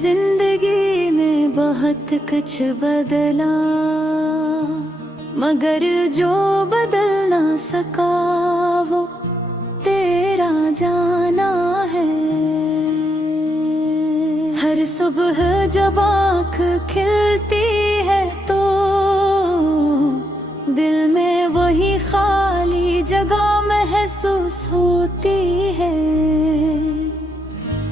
जिंदगी में बहुत कुछ बदला, मगर जो बदल ना सका वो तेरा जाना है। हर सुबह जब आँख खिलती है तो दिल में वही खाली जगह महसूस होती है,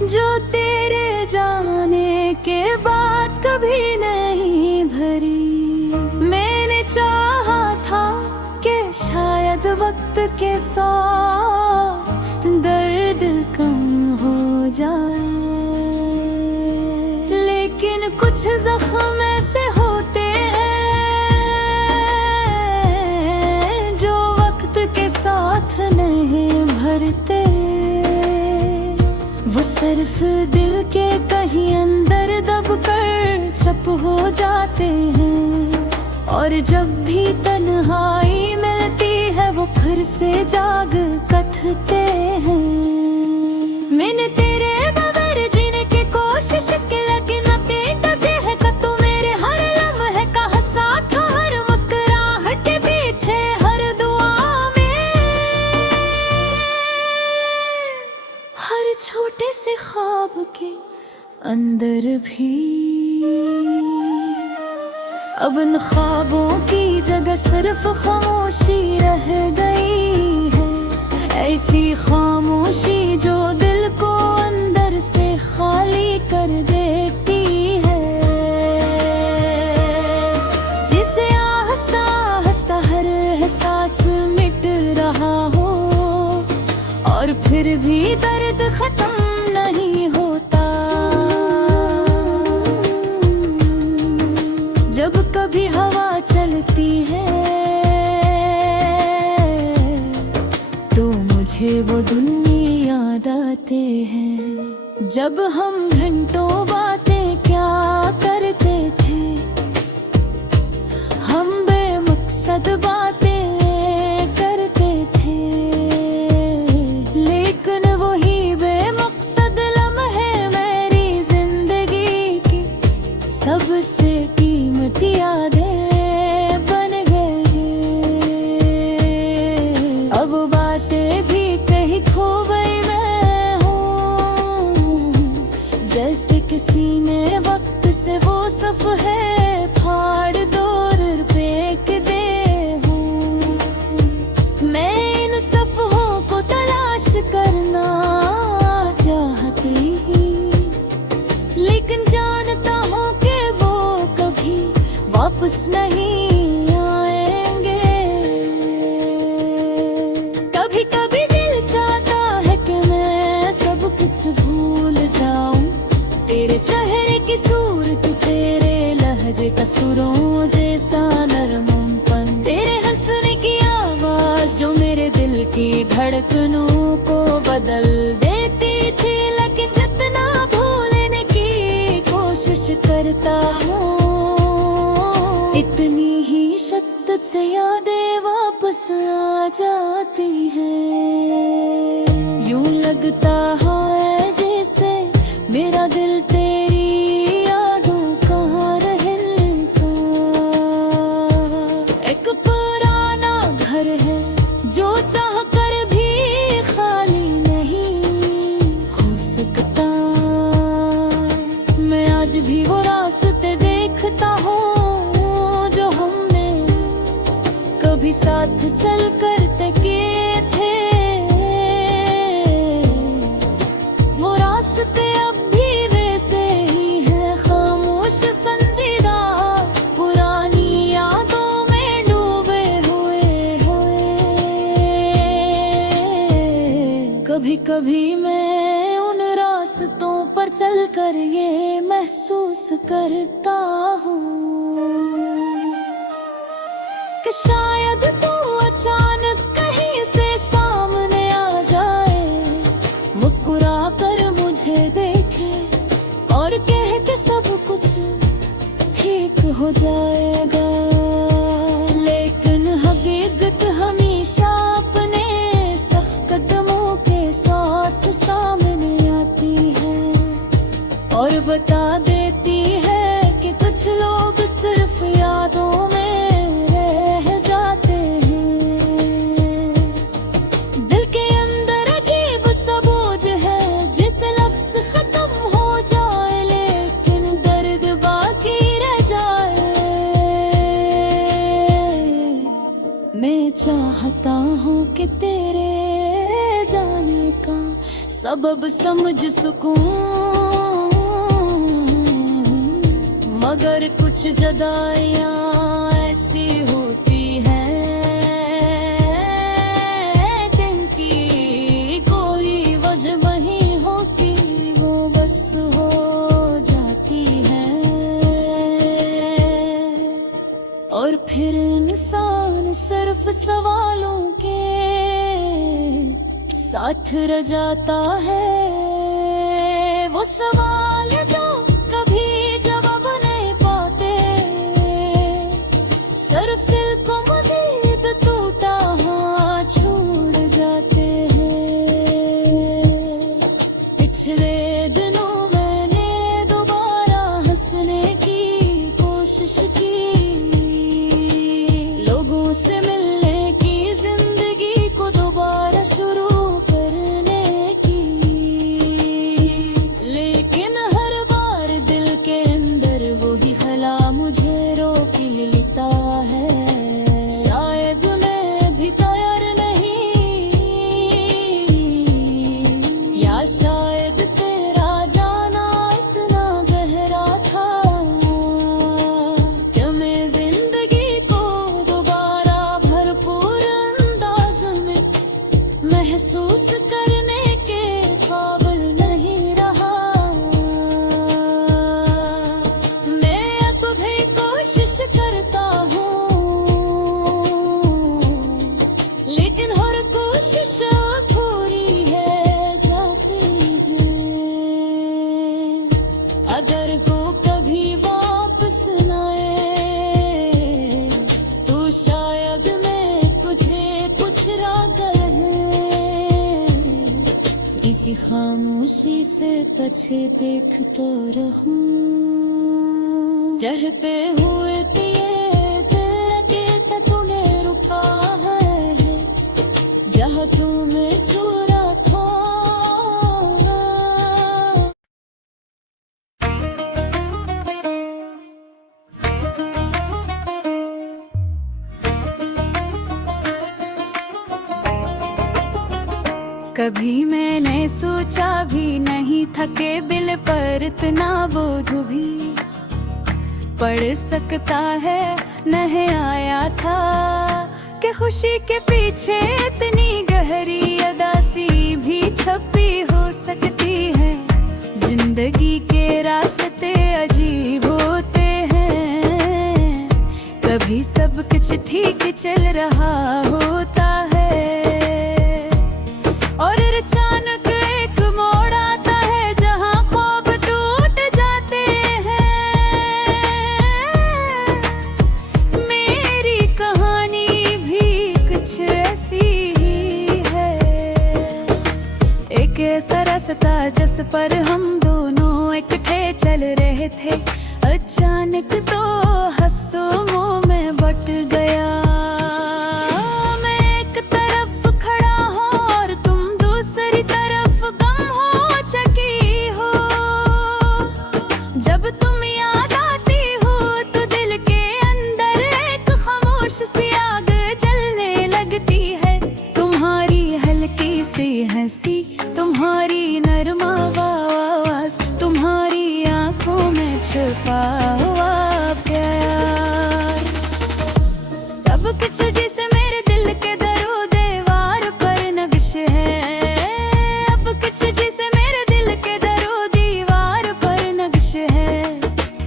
जो तेरे जाने के बाद कभी नहीं भरी। मैंने चाहा था कि शायद वक्त के साथ दर्द कम हो जाए, लेकिन कुछ जख्म ऐसे होते हैं जो वक्त के साथ नहीं भरते। वो सिर्फ दिल के कहीं अंदर दब कर चुप हो जाते हैं, और जब भी तन्हाई मिलती है वो फिर से जाग कथते हैं। मैंने तेरे बगैर जीने की कोशिश की, लेकिन अपने टके है कि तू मेरे हर लम्हे का साथ, हर मुस्कुराहट के पीछे, हर दुआ में, हर छोटे से ख्वाब के अंदर भी। अब इन ख्वाबों की जगह सिर्फ खामोशी रह गई है, ऐसी खामोशी जो दिल को अंदर से खाली कर देती है, जिसे आहिस्ता आहिस्ता हर एहसास मिट रहा हो, और फिर भी दर्द खत्म नहीं होता। जब कभी हवा चलती है तो मुझे वो दुनिया याद आते हैं, जब हम घंटों बातें क्या करते थे, हम बेमकसद बातें करते थे, लेकिन वही बेमकसद लम्हे मेरी जिंदगी की सबसे कीमती यादें बन गई। अब बातें भी कहीं खो गई मैं हूँ, जैसे किसी ने वक्त से वो सफ़े फाड़ दूर फेंक दे हूँ। मैं इन सफ़ों को तलाश करना चाहती ही, लेकिन जानता हूँ कि वो कभी वापस नहीं आएंगे। कभी कभी दिल चाहता है कि मैं सब कुछ भूल जाऊं, तेरे चेहरे की सूरत, तेरे लहजे का सुरों जैसा नरमपन, तेरे हंसने की आवाज जो मेरे दिल की धड़कनों को बदल देती थी। लेकिन जितना भूलने की कोशिश करता हूँ, इतनी ही शिद्दत से यादें वापस आ जाती हैं। यूं लगता है जैसे मेरा दिल तेरी यादों का रहता, एक पुराना घर है जो चाह कर भी खाली नहीं हो सकता। मैं आज भी वो रास्ते देखता हूँ जो हमने कभी साथ चल कर तय किए थे, वो रास्ते अब भी वैसे ही हैं, खामोश संजीदा पुरानी यादों में डूबे हुए। कभी कभी मैं उन रास्तों पर चलकर ये महसूस करता हूँ कि शायद तू अचानक कहीं से सामने आ जाए, मुस्कुरा कर मुझे देखे और कहे कि सब कुछ ठीक हो जाएगा। लेकिन हकीकत हमेशा अपने सख्त कदमों के साथ सामने आती है और बता सबब समझ सुकून, मगर कुछ जदाइयाँ ऐसी होती हैं जिनकी कोई वजह नहीं होती, वो बस हो जाती हैं। और फिर इंसान सिर्फ सवालों के साथ रह जाता है, वो सवाल जो कभी जवाब नहीं पाते, सिर्फ दिल को मजीद टूटा हाँ छोड़ जाते हैं। पिछले दिनों मैंने दोबारा हंसने की कोशिश की, लोगों से मिलने की, जिंदगी को दोबारा शुरू करने की, लेकिन हर बार दिल के अंदर वही ख्याल मुझे रोक लेता है। शायद मैं भी तैयार नहीं, या शायद तेरा जाना इतना गहरा था कि मैं जिंदगी को दोबारा भरपूर अंदाज में महसूस करने के काबिल नहीं रहा। मैं अब भी कोशिश करता हूँ, लेकिन हर कोशिश पूरी है जाती है। अगर को कभी वापस न आए तो शायद मैं तुझे कुछ राग है, इसी खामोशी से तुझे देखता रहूं, रहते हुए दिए तेरा के तूने रुका है, जहाँ तुम्हें चुरा था। कभी मैंने सोचा भी नहीं था कि दिल पर इतना बोझ भी पड़ सकता है, नहीं आया था कि खुशी के पीछे इतनी गहरी उदासी भी छपी हो सकती है। जिंदगी के रास्ते अजीब होते हैं, कभी सब कुछ ठीक चल रहा होता है और अचानक एक मोड़ आता है जहां ख्वाब टूट जाते हैं। मेरी कहानी भी कुछ ऐसी ही है, एक ऐसा रास्ता जिस पर हम दोनों इकट्ठे चल रहे थे, अचानक तो हंसों मुंह में बट गया। तुम्हारी नरम आवाज़, तुम्हारी आंखों में छुपा हुआ प्यार, सब कुछ जिसे मेरे दिल के दरो दीवार पर नक्श है। अब कुछ जिसे मेरे दिल के दरो दीवार पर नक्श है।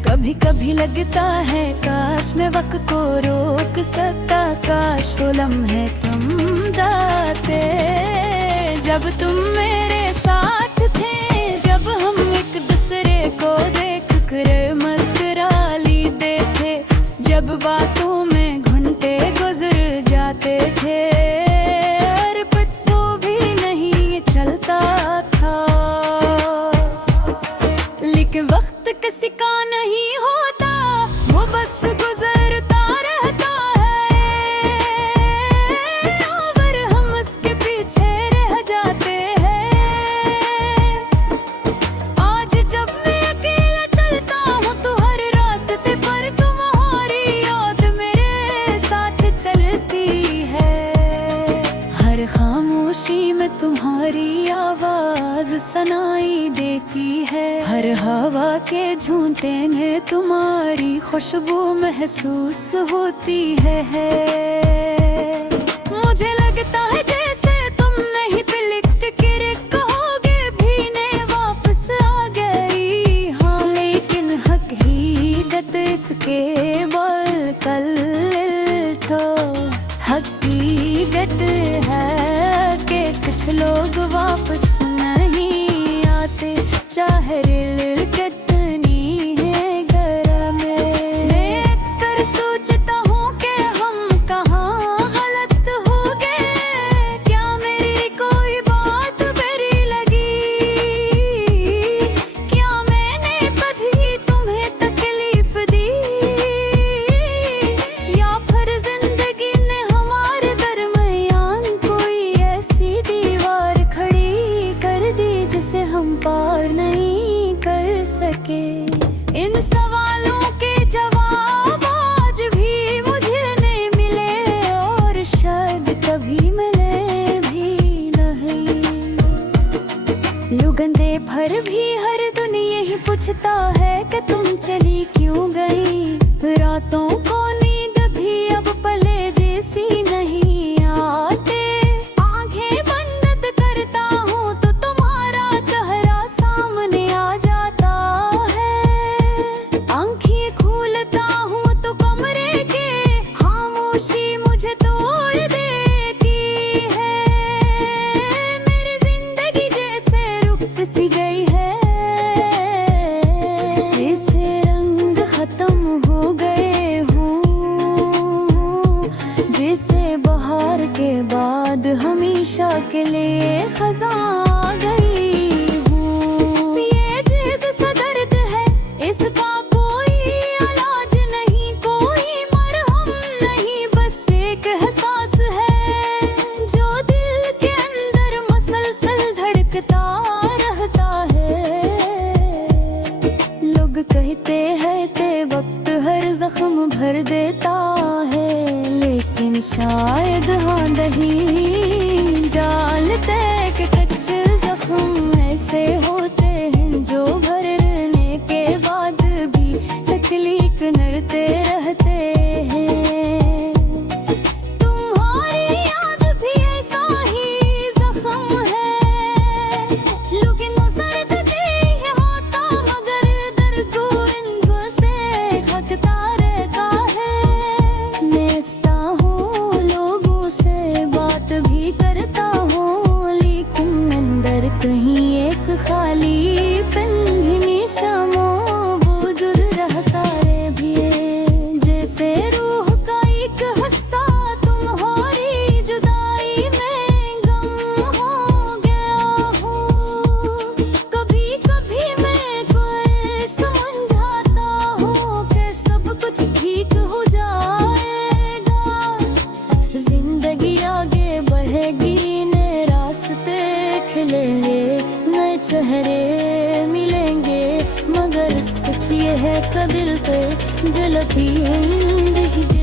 कभी कभी लगता है काश मैं वक्त को रोक सकता, काश वो लम्हे थम जाते जब तुम मेरे साथ थे, जब हम एक दूसरे को देख कर मुस्कुरा लेते थे, जब बातों में घंटे गुजर जाते थे और पता भी नहीं चलता था। लेकिन वक्त किसी का नहीं होता, वो बस गुजरता रहता है और हम उसके पीछे जाते हैं। आज जब मैं अकेला चलता हूँ तो हर रास्ते पर तुम्हारी याद मेरे साथ चलती है। हर खामोशी में तुम्हारी आवाज हर हवा के झूठे में तुम्हारी खुशबू महसूस होती है। मुझे लगता है जैसे तुम नहीं पिलक कर कहोगे भीने वापस आ गई। हाँ लेकिन हकीकत इसके बोल कल तो हकीकत है कि कुछ लोग वापस नहीं आते, चाहे दिल कितनी है घर में। मैं अक्सर सोचता हूँ कि हम कहाँ गलत हो गए, क्या मेरी कोई बात बुरी लगी, क्या मैंने कभी तुम्हें तकलीफ दी, या फिर जिंदगी ने हमारे दरमियान कोई ऐसी दीवार खड़ी कर दी जिसे हम पार नहीं कर सके। इन सवालों के जवाब आज भी मुझे नहीं मिले और शायद कभी मिले भी नहीं। युगंधे भर भी हर दुनिया ही पूछता है कि तुम चली क्यों गई। रातों को नींद भी अब पहले जैसी नहीं आते, आंखें बंद करता हूँ तो तुम्हारा चेहरा सामने आ जाता है। आंखें खोलता हूँ तो कमरे के खामोशी मुझे तोड़ देती है। मेरी जिंदगी जैसे रुक सी गई है, जैसे रंग खत्म हो गए हूँ, जैसे बहार के बाद हमेशा के लिए खज़ां आ गई हूँ। ये जिद सा दर्द है, इसका कोई इलाज नहीं, कोई मरहम नहीं, बस एक एहसास है जो दिल के अंदर मसलसल धड़कता रहता है। लोग कहते हैं कि वक्त हर जख्म भर देता है, लेकिन शायद हाँ नहीं जानते कि कुछ जख्म ऐसे होते हैं जो भरने के बाद भी तकलीफ नरते रहते हैं। तुम्हारी याद भी ऐसा ही जख्म है, लेकिन नुसरत नहीं होता मगर दर्द इनको से खकता रहता है। मैं हूँ लोगों से बात भी करता हूँ, लेकिन अंदर कहीं एक खाली पिंड शमो वजूद रहता है भी, जैसे रूह का एक हिस्सा तुम्हारी जुदाई में गम हो गया हूँ। कभी कभी मैं को समझाता हूँ कि सब कुछ ठीक हो जाएगा, जिंदगी आगे बढ़ेगी, नए रास्ते खिलेंगे, नए चेहरे मिलेंगे, मगर सच ये है कि दिल पे जलती है जिंदगी।